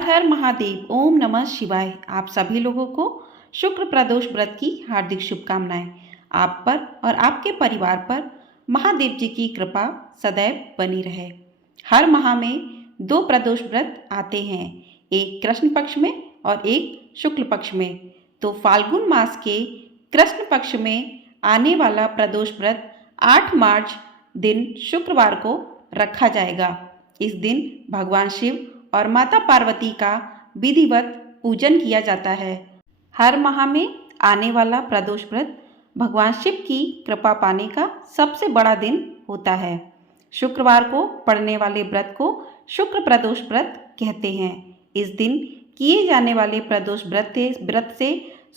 हर महादेव। ओम नमः शिवाय। आप सभी लोगों को शुक्र प्रदोष व्रत की हार्दिक शुभकामनाएं। आप पर और आपके परिवार पर महादेव जी की कृपा सदैव बनी रहे। हर माह में दो प्रदोष व्रत आते हैं, एक कृष्ण पक्ष में और एक शुक्ल पक्ष में। तो फाल्गुन मास के कृष्ण पक्ष में आने वाला प्रदोष व्रत 8 मार्च दिन शुक्रवार को रखा जाएगा। इस दिन भगवान शिव और माता पार्वती का विधिवत पूजन किया जाता है। हर माह में आने वाला प्रदोष व्रत भगवान शिव की कृपा पाने का सबसे बड़ा दिन होता है। शुक्रवार को पड़ने वाले व्रत को शुक्र प्रदोष व्रत कहते हैं। इस दिन किए जाने वाले प्रदोष व्रत से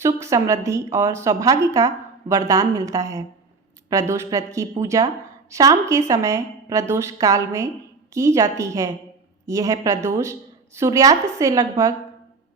सुख, समृद्धि और सौभाग्य का वरदान मिलता है। प्रदोष व्रत की पूजा शाम के समय प्रदोष काल में की जाती है। यह प्रदोष सूर्यास्त से लगभग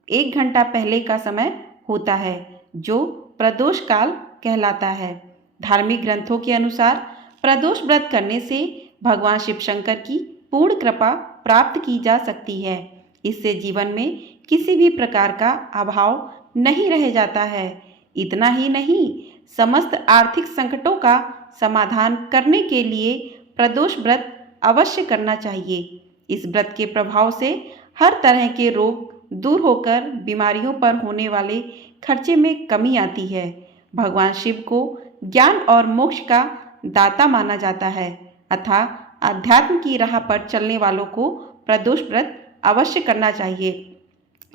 1 घंटा पहले का समय होता है, जो प्रदोष काल कहलाता है। धार्मिक ग्रंथों के अनुसार प्रदोष व्रत करने से भगवान शिव शंकर की पूर्ण कृपा प्राप्त की जा सकती है। इससे जीवन में किसी भी प्रकार का अभाव नहीं रह जाता है। इतना ही नहीं, समस्त आर्थिक संकटों का समाधान करने के लिए प्रदोष व्रत अवश्य करना चाहिए। इस व्रत के प्रभाव से हर तरह के रोग दूर होकर बीमारियों पर होने वाले खर्चे में कमी आती है। भगवान शिव को ज्ञान और मोक्ष का दाता माना जाता है, अतः अध्यात्म की राह पर चलने वालों को प्रदोष व्रत अवश्य करना चाहिए।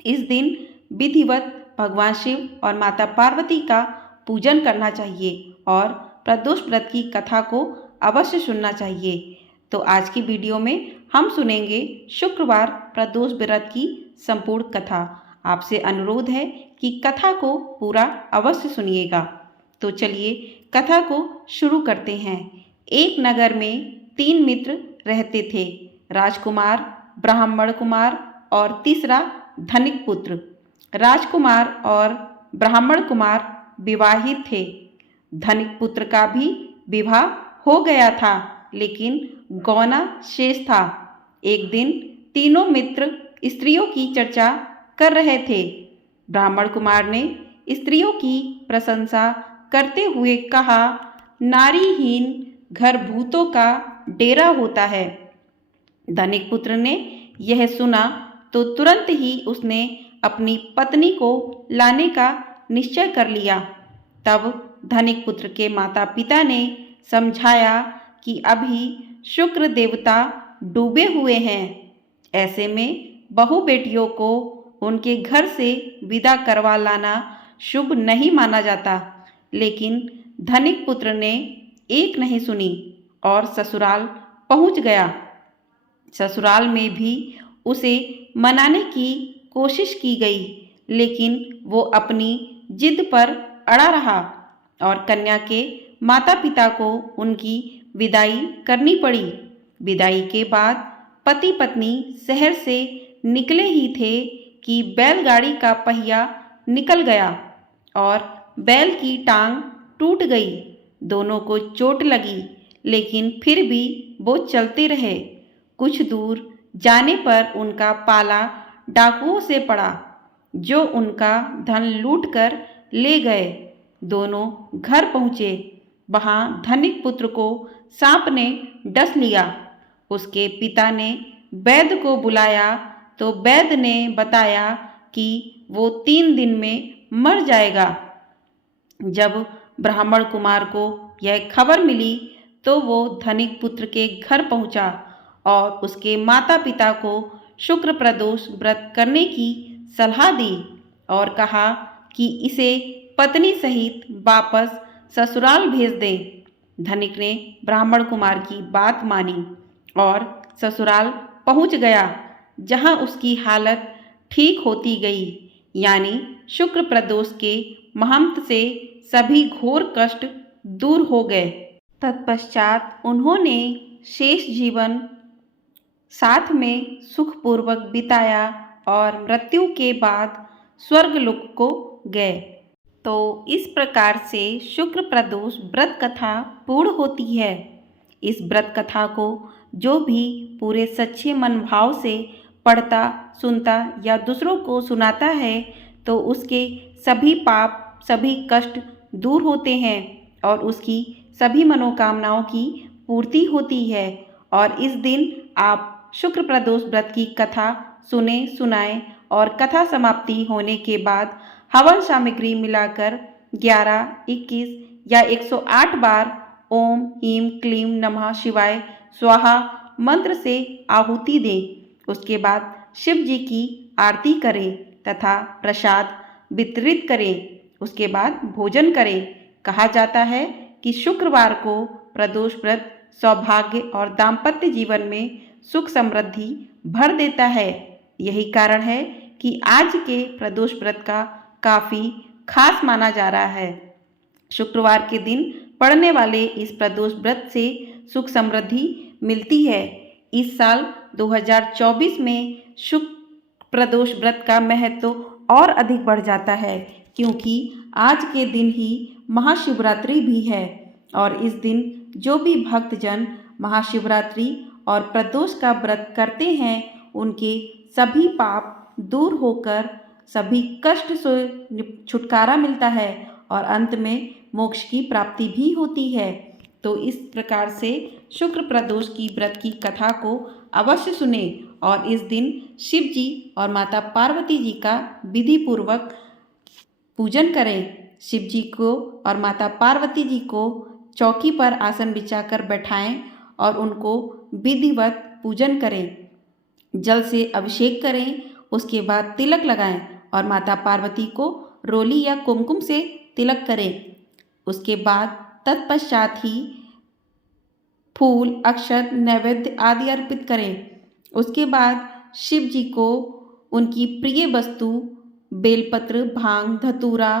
इस दिन विधिवत भगवान शिव और माता पार्वती का पूजन करना चाहिए और प्रदोष व्रत की कथा को अवश्य सुनना चाहिए। तो आज की वीडियो में हम सुनेंगे शुक्रवार प्रदोष व्रत की संपूर्ण कथा। आपसे अनुरोध है कि कथा को पूरा अवश्य सुनिएगा। तो चलिए कथा को शुरू करते हैं। एक नगर में 3 मित्र रहते थे, राजकुमार, ब्राह्मण कुमार और तीसरा धनिक पुत्र। राजकुमार और ब्राह्मण कुमार विवाहित थे। धनिक पुत्र का भी विवाह हो गया था, लेकिन गौना शेष था। एक दिन तीनों मित्र स्त्रियों की चर्चा कर रहे थे। ब्राह्मण कुमार ने स्त्रियों की प्रशंसा करते हुए कहा, नारीहीन घर भूतों का डेरा होता है। धनिक पुत्र ने यह सुना तो तुरंत ही उसने अपनी पत्नी को लाने का निश्चय कर लिया। तब धनिक पुत्र के माता पिता ने समझाया कि अभी शुक्र देवता डूबे हुए हैं। ऐसे में बहू बेटियों को उनके घर से विदा करवा लाना शुभ नहीं माना जाता। लेकिन धनिक पुत्र ने एक नहीं सुनी और ससुराल पहुंच गया। ससुराल में भी उसे मनाने की कोशिश की गई, लेकिन वो अपनी जिद पर अड़ा रहा और कन्या के माता पिता को उनकी विदाई करनी पड़ी। विदाई के बाद पति पत्नी शहर से निकले ही थे कि बैलगाड़ी का पहिया निकल गया और बैल की टांग टूट गई। दोनों को चोट लगी, लेकिन फिर भी वो चलते रहे। कुछ दूर जाने पर उनका पाला डाकुओं से पड़ा, जो उनका धन लूट कर ले गए। दोनों घर पहुँचे। वहाँ धनिक पुत्र को सांप ने डस लिया। उसके पिता ने वैद्य को बुलाया तो वैद्य ने बताया कि वो 3 दिन में मर जाएगा। जब ब्राह्मण कुमार को यह खबर मिली तो वो धनिक पुत्र के घर पहुंचा और उसके माता पिता को शुक्र प्रदोष व्रत करने की सलाह दी और कहा कि इसे पत्नी सहित वापस ससुराल भेज दें। धनिक ने ब्राह्मण कुमार की बात मानी और ससुराल पहुंच गया, जहां उसकी हालत ठीक होती गई। यानी शुक्र प्रदोष के महंत से सभी घोर कष्ट दूर हो गए। तत्पश्चात उन्होंने शेष जीवन साथ में सुखपूर्वक बिताया और मृत्यु के बाद स्वर्गलोक को गए। तो इस प्रकार से शुक्र प्रदोष व्रत कथा पूर्ण होती है। इस व्रत कथा को जो भी पूरे सच्चे मन भाव से पढ़ता सुनता या दूसरों को सुनाता है तो उसके सभी पाप, सभी कष्ट दूर होते हैं और उसकी सभी मनोकामनाओं की पूर्ति होती है। और इस दिन आप शुक्र प्रदोष व्रत की कथा सुने सुनाएं और कथा समाप्ति होने के बाद हवन सामग्री मिलाकर 11, 21 या 108 बार ओम ह्रीं क्लीं नमः शिवाय स्वाहा मंत्र से आहुति दें। उसके बाद शिव जी की आरती करें तथा प्रसाद वितरित करें। उसके बाद भोजन करें। कहा जाता है कि शुक्रवार को प्रदोष व्रत सौभाग्य और दाम्पत्य जीवन में सुख समृद्धि भर देता है। यही कारण है कि आज के प्रदोष व्रत का काफ़ी खास माना जा रहा है। शुक्रवार के दिन पड़ने वाले इस प्रदोष व्रत से सुख समृद्धि मिलती है। इस साल 2024 में शुक्र प्रदोष व्रत का महत्व और अधिक बढ़ जाता है क्योंकि आज के दिन ही महाशिवरात्रि भी है और इस दिन जो भी भक्तजन महाशिवरात्रि और प्रदोष का व्रत करते हैं उनके सभी पाप दूर होकर सभी कष्ट से छुटकारा मिलता है और अंत में मोक्ष की प्राप्ति भी होती है। तो इस प्रकार से शुक्र प्रदोष की व्रत की कथा को अवश्य सुने और इस दिन शिव जी और माता पार्वती जी का विधि पूर्वक पूजन करें। शिव जी को और माता पार्वती जी को चौकी पर आसन बिछाकर बैठाएं और उनको विधिवत पूजन करें। जल से अभिषेक करें, उसके बाद तिलक लगाएं और माता पार्वती को रोली या कुमकुम से तिलक करें। उसके बाद तत्पश्चात ही फूल, अक्षत, नैवेद्य आदि अर्पित करें। उसके बाद शिव जी को उनकी प्रिय वस्तु बेलपत्र, भांग, धतूरा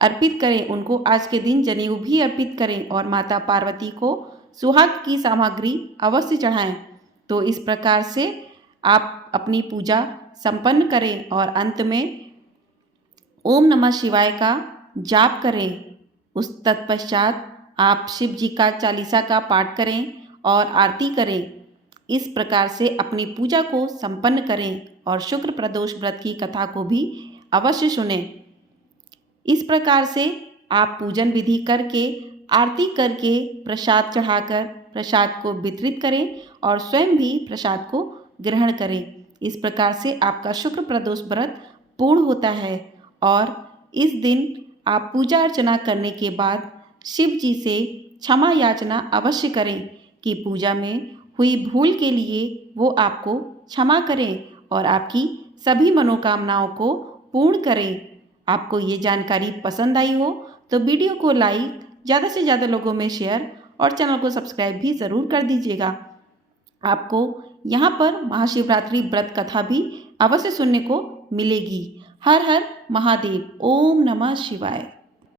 अर्पित करें। उनको आज के दिन जनेऊ भी अर्पित करें और माता पार्वती को सुहाग की सामग्री अवश्य चढ़ाएं। तो इस प्रकार से आप अपनी पूजा संपन्न करें और अंत में ओम नमः शिवाय का जाप करें। उस तत्पश्चात आप शिव जी का चालीसा का पाठ करें और आरती करें। इस प्रकार से अपनी पूजा को संपन्न करें और शुक्र प्रदोष व्रत की कथा को भी अवश्य सुनें। इस प्रकार से आप पूजन विधि करके, आरती करके, प्रसाद चढ़ाकर प्रसाद को वितरित करें और स्वयं भी प्रसाद को ग्रहण करें। इस प्रकार से आपका शुक्र प्रदोष व्रत पूर्ण होता है और इस दिन आप पूजा अर्चना करने के बाद शिव जी से क्षमा याचना अवश्य करें कि पूजा में हुई भूल के लिए वो आपको क्षमा करें और आपकी सभी मनोकामनाओं को पूर्ण करें। आपको ये जानकारी पसंद आई हो तो वीडियो को लाइक, ज़्यादा से ज़्यादा लोगों में शेयर और चैनल को सब्सक्राइब भी ज़रूर कर दीजिएगा। आपको यहाँ पर महाशिवरात्रि व्रत कथा भी अवश्य सुनने को मिलेगी। हर हर महादेव। ओम नमः शिवाय।